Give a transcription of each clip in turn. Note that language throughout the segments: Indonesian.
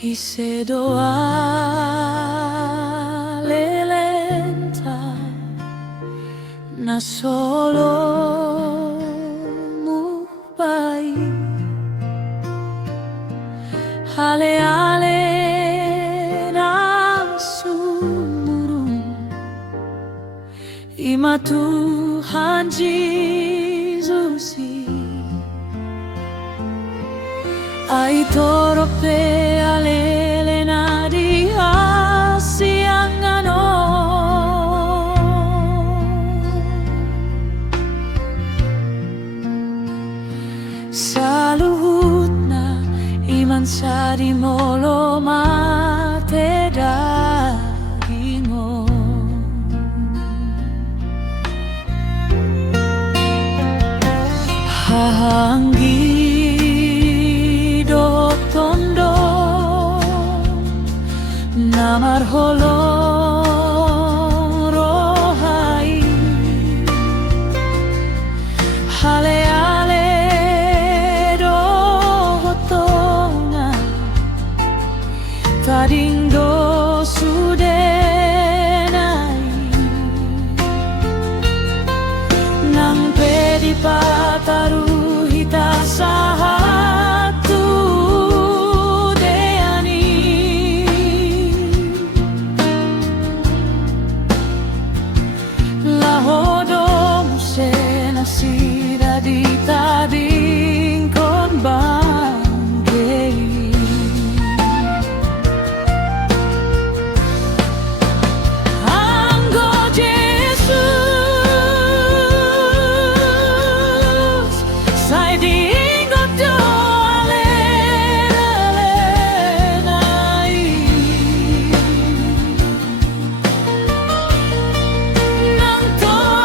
Ise doa lelenta na solo mubai ale-ale na sumurung ima Tuhan Yesus ai torope alele na di asiangano sa luhut na iman sa di molo mate dagingo hahanggi tondo namar holong rohai hale-ale do hotonga tading do sudenai nang pedi pataru hita sahatu nasira di tading kon banggay Anggo Jesus sai dingo do ale-alenai nang ton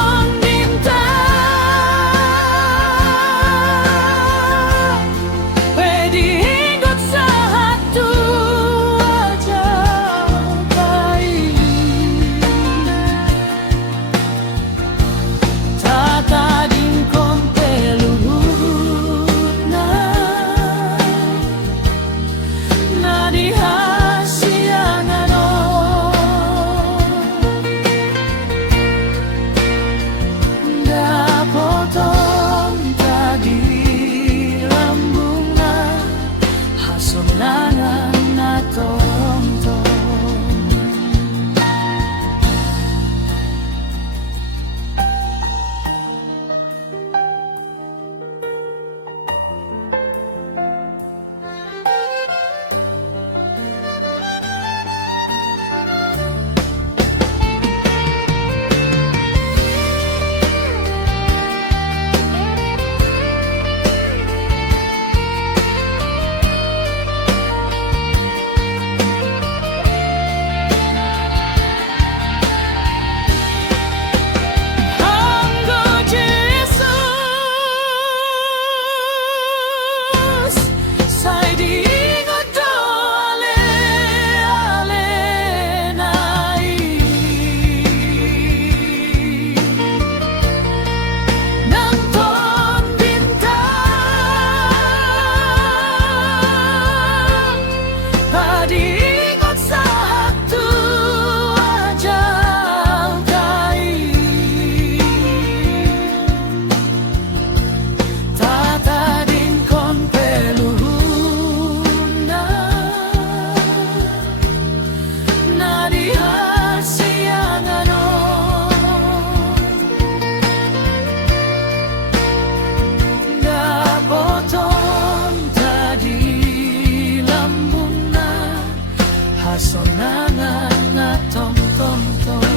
sonangan na tong-tong-tong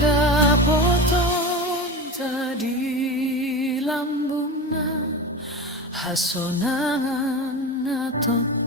dapotong tadi lambung na hasonangan na tong